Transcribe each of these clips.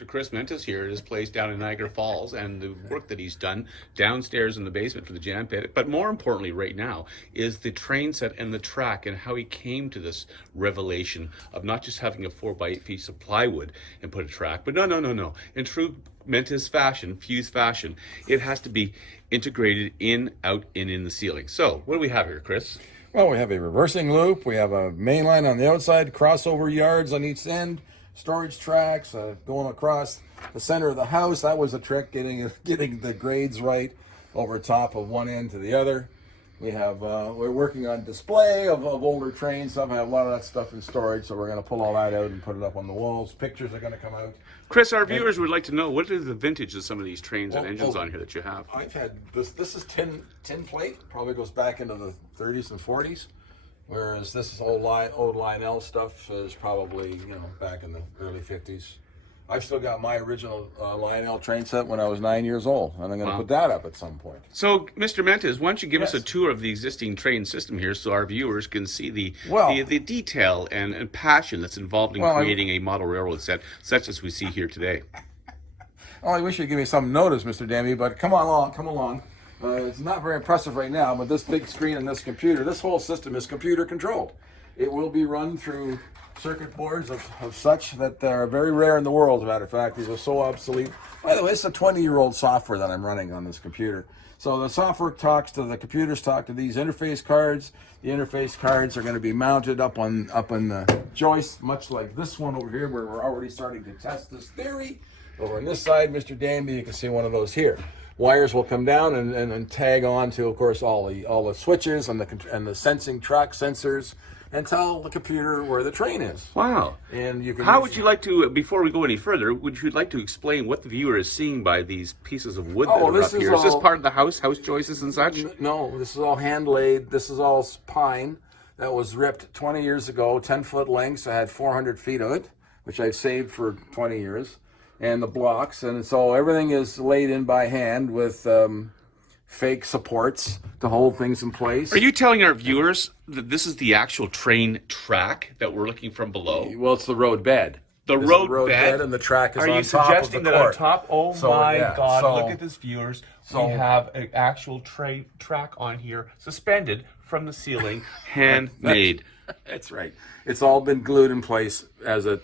Mr. Chris Mentis here at his place down in Niagara Falls, and the work that he's done downstairs in the basement for the jam pit. But more importantly right now is the train set and the track, and how he came to this revelation of not just having a 4x8 piece of plywood and put a track, but no. In true Mentis fashion, Fuse fashion, it has to be integrated in, out, and in the ceiling. So what do we have here, Chris? Well, we have a reversing loop. We have a main line on the outside, crossover yards on each end, storage tracks going across the center of the house. That was a trick, getting the grades right over top of one end to the other. We have we're working on display of older trains. Some have a lot of that stuff in storage, so we're going to pull all that out and put it up on the walls. Pictures are going to come out. Chris, our viewers would like to know, what is the vintage of some of these trains and engines on here that you have? I've had this. This is tin plate. Probably goes back into the 30s and 40s. Whereas this is old Lionel stuff is probably back in the early 50s. I've still got my original Lionel train set when I was 9 years old, and I'm going to put that up at some point. So, Mr. Mentis, why don't you give us a tour of the existing train system here, so our viewers can see the detail and passion that's involved in creating a model railroad set such as we see here today. Oh, I wish you'd give me some notice, Mr. Damby, but come along. It's not very impressive right now, but this big screen and this computer, this whole system is computer controlled. It will be run through circuit boards of such that are very rare in the world. As a matter of fact, these are so obsolete. By the way, it's a 20-year-old software that I'm running on this computer. So the software talks to the computers, talk to these interface cards. The interface cards are going to be mounted up on the joist, much like this one over here, where we're already starting to test this theory. Over on this side, Mr. Danby, you can see one of those here. Wires will come down and tag on to, of course, all the switches and the sensing track sensors, and tell the computer where the train is. Wow. And you can. How would you like to, before we go any further, would you like to explain what the viewer is seeing by these pieces of wood that are up here? Is this part of the house joists and such? No, this is all hand laid. This is all pine that was ripped 20 years ago, 10-foot lengths. I had 400 feet of it, which I've saved for 20 years. And the blocks, and so everything is laid in by hand with fake supports to hold things in place. Are you telling our viewers that this is the actual train track that we're looking from below? Well, it's the road bed. The road bed, and the track is on top of the court. Are you suggesting that on top? Oh my God! Look at this, viewers. We have an actual track on here, suspended from the ceiling, handmade. That's right. It's all been glued in place as a.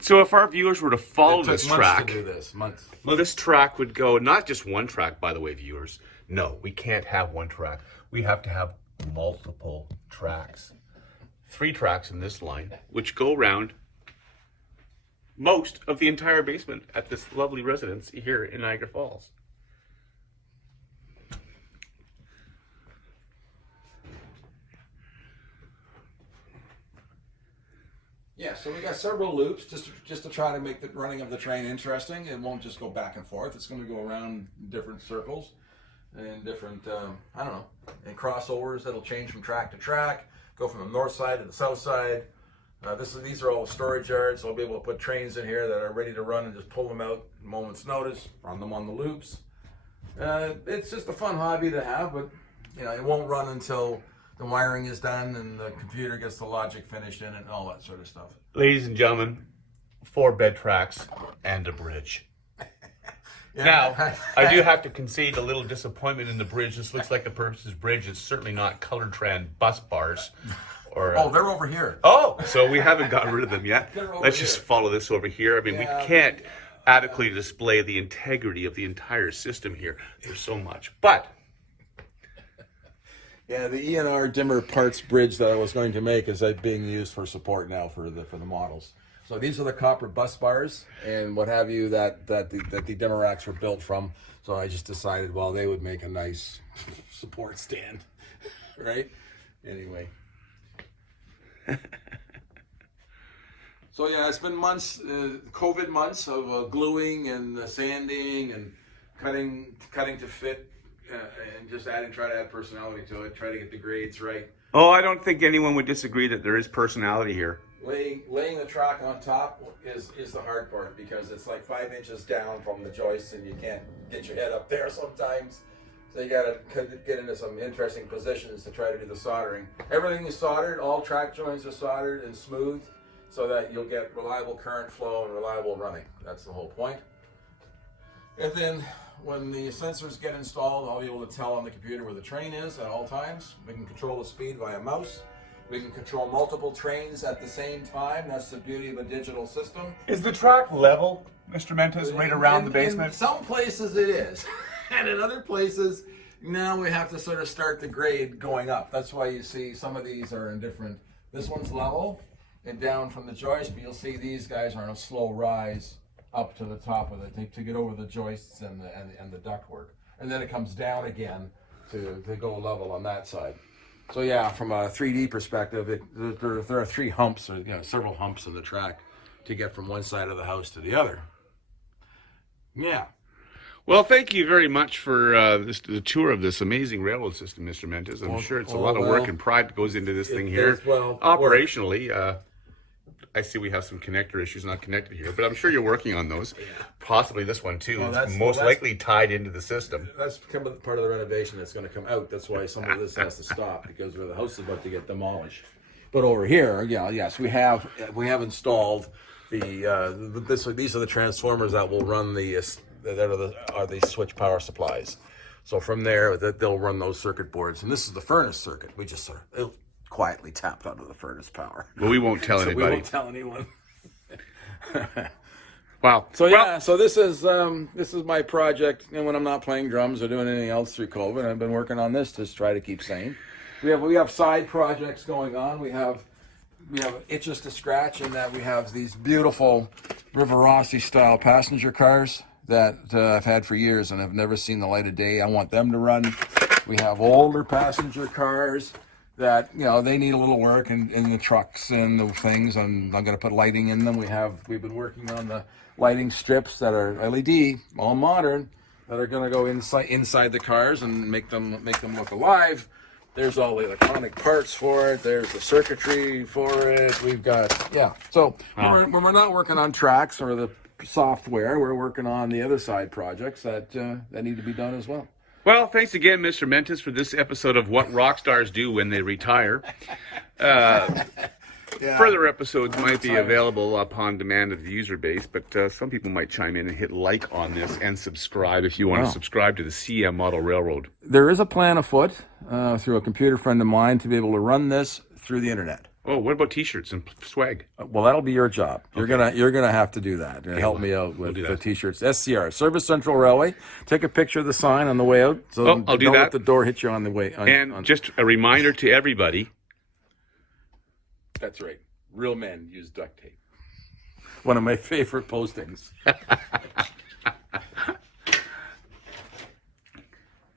So if our viewers were to follow this track, to do this, months. Well, this track would go not just one track, by the way, viewers. No, we can't have one track. We have to have multiple tracks. 3 tracks in this line, which go around most of the entire basement at this lovely residence here in Niagara Falls. Yeah, so we got several loops just to try to make the running of the train interesting. It won't just go back and forth. It's going to go around different circles and different, and crossovers that'll change from track to track, go from the north side to the south side. These are all storage yards, so I'll be able to put trains in here that are ready to run and just pull them out at a moment's notice, run them on the loops. It's just a fun hobby to have, but it won't run until the wiring is done and the computer gets the logic finished in it and all that sort of stuff. Ladies and gentlemen, 4 bed tracks and a bridge. Now, I do have to concede a little disappointment in the bridge. This looks like a person's bridge. It's certainly not Colored Trend bus bars. Or, they're over here. Oh, so we haven't gotten rid of them yet. Let's just follow this over here. I mean, we can't adequately display the integrity of the entire system here. There's so much. But yeah, the ENR dimmer parts bridge that I was going to make is being used for support now for the models. So these are the copper bus bars and what have you that the dimmer racks were built from. So I just decided, well, they would make a nice support stand, right? Anyway. So yeah, it's been months, COVID months of gluing and sanding and cutting to fit. And just try to add personality to it, try to get the grades right. Oh, I don't think anyone would disagree that there is personality here. Laying the track on top is the hard part because it's like 5 inches down from the joist and you can't get your head up there sometimes. So you got to get into some interesting positions to try to do the soldering. Everything is soldered, all track joints are soldered and smooth. so that you'll get reliable current flow and reliable running. That's the whole point. And then when the sensors get installed, I'll be able to tell on the computer where the train is at all times. We can control the speed via mouse. We can control multiple trains at the same time. That's the beauty of a digital system. Is the track level, Mr. Mentes, right around the basement? In some places it is. And in other places, now we have to sort of start the grade going up. That's why you see some of these are in different. This one's level and down from the joist, but you'll see these guys are on a slow rise up to the top of it to get over the joists and the ductwork. And then it comes down again to go level on that side. So yeah, from a 3D perspective, there are three humps, or several humps in the track to get from one side of the house to the other. Yeah. Well, thank you very much for the tour of this amazing railroad system, Mr. Mentes. I'm sure it's a lot of work and pride that goes into this thing here. Operationally, I see we have some connector issues not connected here, but I'm sure you're working on those. Yeah. Possibly this one too. It's most likely tied into the system. That's part of the renovation that's going to come out. That's why some of this has to stop, because the house is about to get demolished. But over here, yes, we have installed these are the transformers that will run the switch power supplies. So from there, they'll run those circuit boards, and this is the furnace circuit. We just sort of quietly tapped out of the furnace power. Well, we won't tell anybody. We won't tell anyone. Wow. So this is my project, and when I'm not playing drums or doing anything else through COVID, I've been working on this to try to keep sane. We have side projects going on. We have itches to scratch in that we have these beautiful Rivarossi style passenger cars that I've had for years and have never seen the light of day. I want them to run. We have older passenger cars that they need a little work in the trucks and the things, and I'm going to put lighting in them. We've been working on the lighting strips that are LED, all modern, that are going to go inside the cars and make them look alive. There's all the electronic parts for it. There's the circuitry for it. We've got So when we're not working on tracks or the software, we're working on the other side projects that need to be done as well. Well, thanks again, Mr. Mentes, for this episode of What Rock Stars Do When They Retire. Further episodes might be available upon demand of the user base, but some people might chime in and hit like on this and subscribe if you want to subscribe to the CM Model Railroad. There is a plan afoot through a computer friend of mine to be able to run this through the internet. Oh, what about T-shirts and swag? Well, that'll be your job. Okay. You're gonna have to do that. Help me out with the T-shirts. SCR, Service Central Railway. Take a picture of the sign on the way out. So I'll do that. Don't let the door hit you on the way. Just a reminder to everybody. That's right. Real men use duct tape. One of my favorite postings.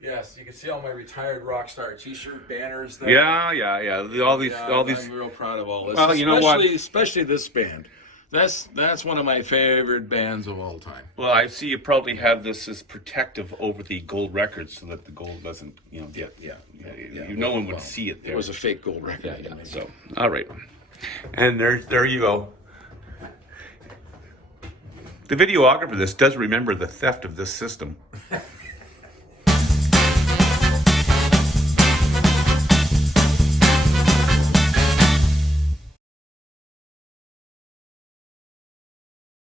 Yes, you can see all my retired rock star T-shirt banners there. Yeah. All these. I'm real proud of all this. Well, you know what? Especially this band. That's one of my favorite bands of all time. Well, I see you probably have this as protective over the gold record so that the gold doesn't, no one would see it there. It was a fake gold record. Yeah. So, all right. And there you go. The videographer of this does remember the theft of this system.